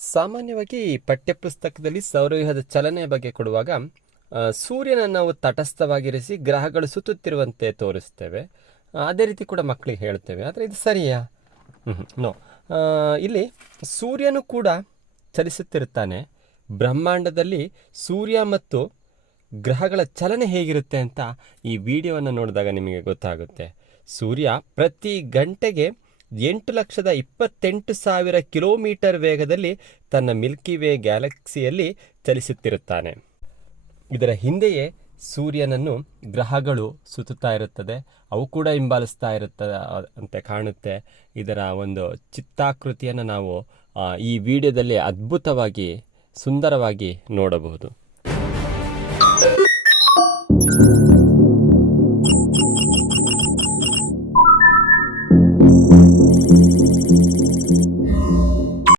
ಸಾಮಾನ್ಯವಾಗಿ ಪಠ್ಯಪುಸ್ತಕದಲ್ಲಿ ಸೌರವ್ಯೂಹದ ಚಲನೆಯ ಬಗ್ಗೆ ಕೊಡುವಾಗ ಸೂರ್ಯನನ್ನು ನಾವು ತಟಸ್ಥವಾಗಿರಿಸಿ ಗ್ರಹಗಳು ಸುತ್ತುತ್ತಿರುವಂತೆ ತೋರಿಸ್ತೇವೆ. ಅದೇ ರೀತಿ ಕೂಡ ಮಕ್ಕಳಿಗೆ ಹೇಳ್ತೇವೆ. ಆದರೆ ಇದು ಸರಿಯಾ? ನೋ. ಇಲ್ಲಿ ಸೂರ್ಯನು ಕೂಡ ಚಲಿಸುತ್ತಿರುತ್ತಾನೆ. ಬ್ರಹ್ಮಾಂಡದಲ್ಲಿ ಸೂರ್ಯ ಮತ್ತು ಗ್ರಹಗಳ ಚಲನೆ ಹೇಗಿರುತ್ತೆ ಅಂತ ಈ ವಿಡಿಯೋವನ್ನು ನೋಡಿದಾಗ ನಿಮಗೆ ಗೊತ್ತಾಗುತ್ತೆ. ಸೂರ್ಯ ಪ್ರತಿ ಗಂಟೆಗೆ 8,28,000 ಕಿಲೋಮೀಟರ್ ವೇಗದಲ್ಲಿ ತನ್ನ ಮಿಲ್ಕಿ ವೇ ಗ್ಯಾಲಕ್ಸಿಯಲ್ಲಿ ಚಲಿಸುತ್ತಿರುತ್ತಾನೆ. ಇದರ ಹಿಂದೆಯೇ ಸೂರ್ಯನನ್ನು ಗ್ರಹಗಳು ಸುತ್ತುತ್ತಾ ಇರುತ್ತದೆ. ಅವು ಕೂಡ ಹಿಂಬಾಲಿಸ್ತಾ ಇರುತ್ತದೆ ಅಂತ ಕಾಣುತ್ತೆ. ಇದರ ಒಂದು ಚಿತ್ತಾಕೃತಿಯನ್ನು ನಾವು ಈ ವಿಡಿಯೋದಲ್ಲಿ ಅದ್ಭುತವಾಗಿ ಸುಂದರವಾಗಿ ನೋಡಬಹುದು.